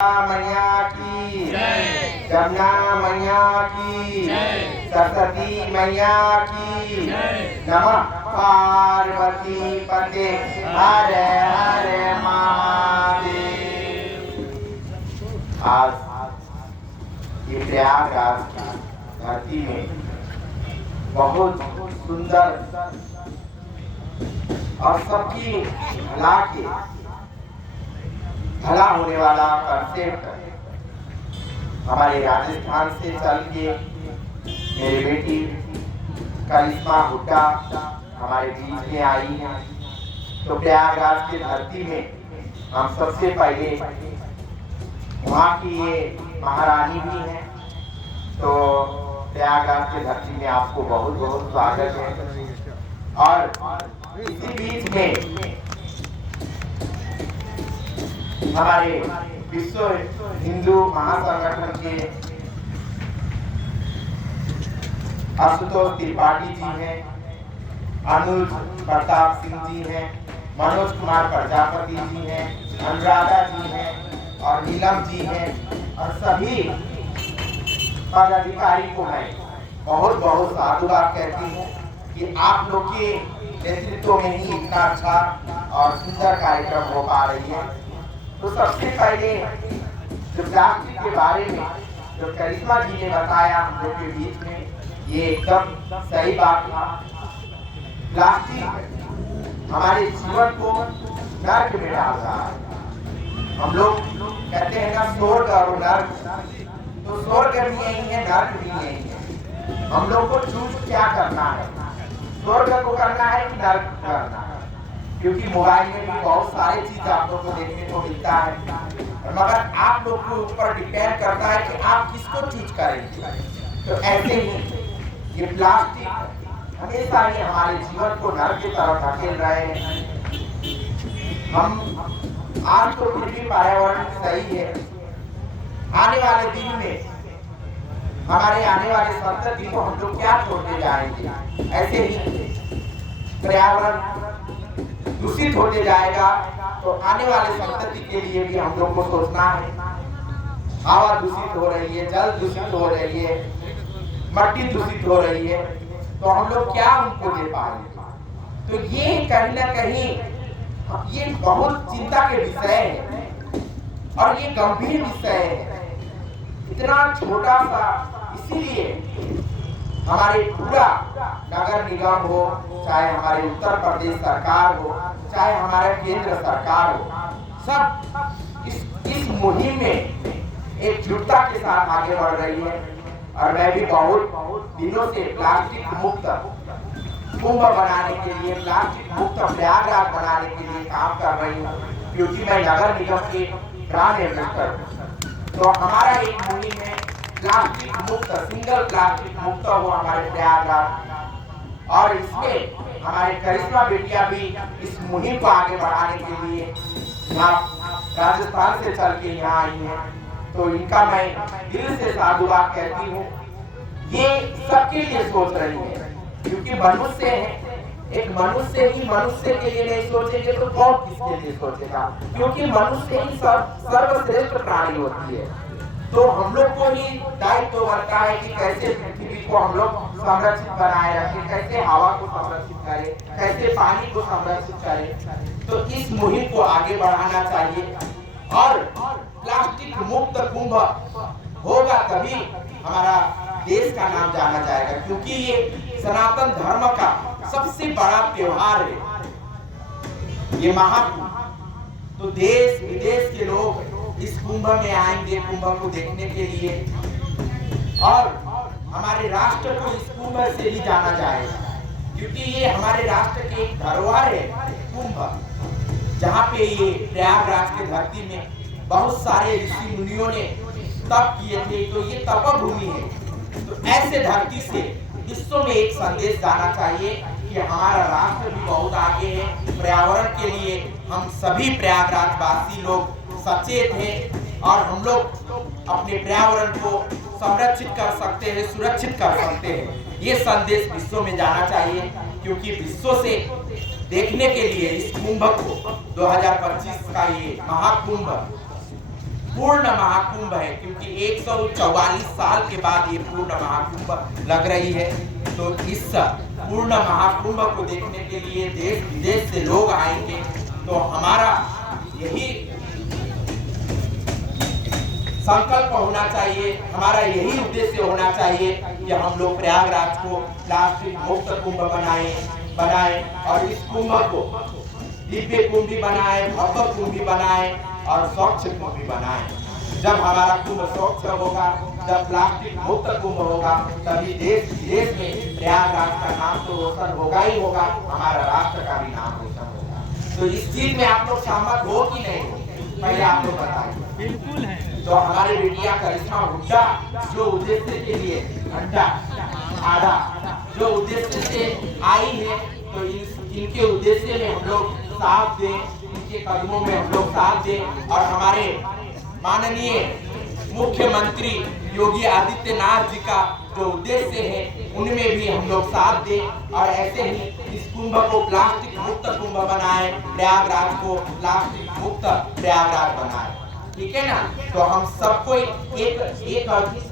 मैया की जय, जमुना मैया की जय, सरस्वती मैया की जय, नमः पार्वती पते हर हर महादेव। आज ये प्रयागराज की धरती में बहुत सुंदर और सबकी भला होने वाला कंसेप्ट हमारे राजस्थान से चल के मेरी बेटी करिश्मा हुड्डा हमारे बीच में आई है। तो प्रयागराज की धरती में हम सबसे पहले वहाँ की ये महारानी भी हैं, तो प्रयागराज की धरती में आपको बहुत बहुत स्वागत है। और इसी बीच में हमारे विश्व हिंदू महासंगठन के आशुतोष त्रिपाठी जी हैं, अनुज प्रताप सिंह जी हैं, मनोज कुमार प्रजापति जी हैं, अनुराधा जी हैं और नीलम जी हैं और सभी पदाधिकारी को मैं बहुत बहुत साधुवाद कहती हूँ कि आप लोग के नेतृत्व में ही इतना अच्छा और सुंदर कार्यक्रम हो पा रही है। तो सबसे पहले जो प्लास्टिक के बारे में जो करिश्मा जी ने बताया हम लोग के बीच में, ये एकदम सही बात था। प्लास्टिक हमारे जीवन को नर्क में डाल रहा है। हम लोग कहते हैं ना स्वर्ग और नर्क, तो स्वर्ग भी यही है, नर्क भी यही है। हम लोग को चूज क्या करना है, स्वर्ग को करना है कि नर्क को करना है। क्योंकि मोबाइल में भी बहुत सारे चीज आप लोग को देखने को मिलता है, मगर आप लोग के ऊपर डिपेंड करता है कि आप किसको चूज करेंगे। तो ऐसे ही ये प्लास्टिक हमेशा ही हमारे जीवन को नर्क की तरफ धकेल रहे हैं। हम आज तो फिर भी पर्यावरण सही है, आने वाले दिन में हमारे आने वाले संतति को हम लोग क्या छोड़ते जाएंगे। ऐसे ही पर्यावरण दूषित होते जाएगा तो आने वाले संतति के लिए भी हम लोग को सोचना है। हवा दूषित हो रही है, जल दूषित हो रही है, मट्टी दूषित हो रही है, तो हम लोग क्या उनको दे पाएंगे। तो ये कहीं ना कहीं ये बहुत चिंता के विषय है और ये गंभीर विषय है। इतना छोटा सा, इसीलिए हमारे पूरा नगर निगम हो, चाहे हमारे उत्तर प्रदेश सरकार हो, चाहे हमारे केंद्र सरकार हो, सब इस मुहिम में एकजुटता के साथ आगे बढ़ रही है। और मैं भी बहुत दिनों से प्लास्टिक मुक्त कुंभ बनाने के लिए, प्लास्टिक मुक्त प्रयागराज बनाने के लिए काम कर रही हूँ, क्योंकि मैं नगर निगम के ब्रांड एम्बेसडर हूँ। तो हमारा एक मुहिम है प्लास्टिक मुक्त, सिंगल प्लास्टिक मुक्त हो हमारे प्रयागराज। और इसमें हमारे करिश्मा बेटियां भी इस मुहिम को आगे बढ़ाने के लिए यहाँ राजस्थान से चल के यहाँ आई हैं। तो इनका मैं दिल से साधुवाद कहती हूँ। ये सबके लिए सोच रही है, क्योंकि मनुष्य है, एक मनुष्य ही मनुष्य के लिए नहीं सोचेंगे तो कौन किसके लिए सोचेगा। क्योंकि मनुष्य ही सर्वश्रेष्ठ प्राणी होती है। तो हम लोग को ही दायित्व बनता है कि कैसे पृथ्वी को हम लोग संरक्षित बनाए रखें, कैसे हवा को संरक्षित करें, कैसे पानी को संरक्षित करें। तो इस मुहिम को आगे बढ़ाना चाहिए और प्लास्टिक मुक्त कुंभ होगा तभी हमारा देश का नाम जाना जाएगा। क्योंकि ये सनातन धर्म का सबसे बड़ा त्योहार है ये महाकुंभ। तो देश विदेश के लोग इस कुंभ में आएंगे, कुंभ को देखने के लिए, और हमारे राष्ट्र को इस कुंभ से ही जाना जाएगा। क्योंकि ये हमारे राष्ट्र की एक धरोहर है कुंभ, जहाँ पे ये प्रयागराज की धरती में बहुत सारे ऋषि मुनियों ने तप किए थे। तो ये तपोभूमि है। तो ऐसे धरती से विश्व में एक संदेश जाना चाहिए कि हमारा राष्ट्र भी बहुत आगे है। पर्यावरण के लिए हम सभी प्रयागराजवासी लोग सचेत हैं और हम लोग अपने पर्यावरण को संरक्षित कर सकते हैं, सुरक्षित कर सकते हैं। ये संदेश विश्व में जाना चाहिए, क्योंकि विश्व से देखने के लिए इस कुंभ को 2025 का ये महाकुंभ पूर्ण महाकुंभ है, क्योंकि 144 साल के बाद ये पूर्ण महाकुंभ लग रही है। तो इस पूर्ण महाकुंभ को देखने के लिए देश विदेश से लोग आएंगे। तो हमारा यही संकल्प होना चाहिए, हमारा यही उद्देश्य होना चाहिए कि हम लोग प्रयागराज को प्लास्टिक मुक्त कुंभ बनाएं और इस कुंभ को दिव्य कुंभ भी बनाएं, भव्य कुंभ भी बनाएं और स्वच्छ कुंभ भी बनाएं। जब हमारा कुंभ स्वच्छ होगा, जब प्लास्टिक मुक्त कुंभ होगा, तभी देश विदेश में प्रयागराज का नाम तो रोशन होगा ही होगा, हमारा राष्ट्र का भी नाम रोशन होगा। तो इस चीज में आप लोग सहमत हो कि नहीं हो, पहले आप लोग बताइए। बिल्कुल है। तो हमारे बेटिया करिश्मा हुड्डा जो उद्देश्य के लिए घंटा आधा जो उद्देश्य से आई है, तो इनके उद्देश्य में हम लोग साथ दें, इनके कदमों में हम लोग साथ दें और हमारे माननीय मुख्यमंत्री योगी आदित्यनाथ जी का जो उद्देश्य है उनमें भी हम लोग साथ दें और ऐसे ही इस कुंभ को प्लास्टिक मुक्त कुंभ बनाएं, प्रयागराज को प्लास्टिक मुक्त प्रयागराज बनाएं। ठीक है ना। तो हम सबको एक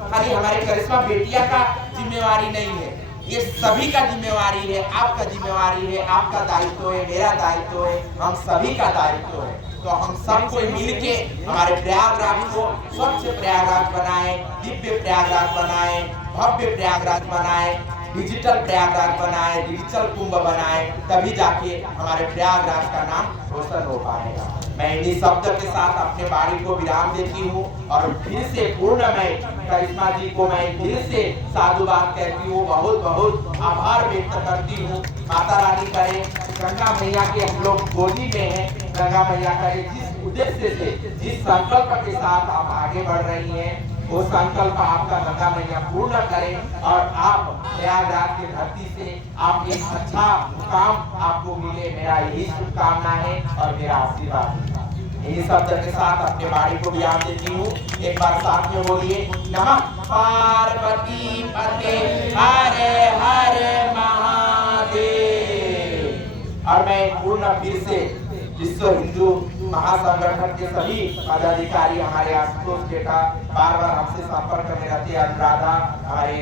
खाली हमारे करिश्मा बेटिया का जिम्मेवारी नहीं है, ये सभी का जिम्मेवारी है, आपका जिम्मेवारी है, आपका दायित्व है, मेरा दायित्व है, हम सभी का दायित्व है। तो हम सबको मिलके हमारे प्रयागराज को स्वच्छ प्रयागराज बनाएं, दिव्य प्रयागराज बनाएं, भव्य प्रयागराज बनाएं, डिजिटल प्रयागराज बनाएं, डिजिटल कुंभ बनाएं, तभी जाके हमारे प्रयागराज का नाम रोशन हो पाएगा। मैं इन्हीं शब्द के साथ अपने वाणी को विराम देती हूँ और फिर से पूर्ण मैं करिश्मा जी को मैं फिर से साधुवाद कहती हूँ, बहुत बहुत आभार व्यक्त करती हूँ। माता रानी करे, गंगा मैया के हम लोग गोदी में हैं, गंगा मैया करे जिस उद्देश्य से, जिस संकल्प के साथ आप आगे बढ़ रही हैं, वो संकल्प आपका गंगा मैया पूर्ण करें और आप प्रयागराज की धरती से आप एक अच्छा काम आपको मिले, मेरा यही शुभकामना है और मेरा आशीर्वाद। यही शब्द के साथ अपने वाणी को विराम देती हूँ। एक बार साथ में बोलिए, नमः पार्वती पते हर हर महादेव। और मैं पूर्ण फिर से विश्व हिंदू महासंगठन के सभी पदाधिकारी, हमारे आशुतोष बेटा बार बार हमसे संपर्क में रहते, अनुराधा हमारे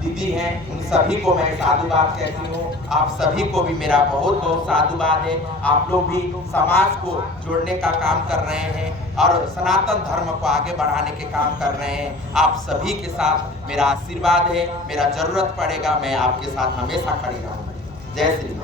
दीदी हैं, उन सभी को मैं साधुवाद कहती हूँ। आप सभी को भी मेरा बहुत बहुत साधुवाद है। आप लोग भी समाज को जोड़ने का काम कर रहे हैं और सनातन धर्म को आगे बढ़ाने के काम कर रहे हैं। आप सभी के साथ मेरा आशीर्वाद है, मेरा जरूरत पड़ेगा मैं आपके साथ हमेशा खड़ी रहूँगी। जय श्री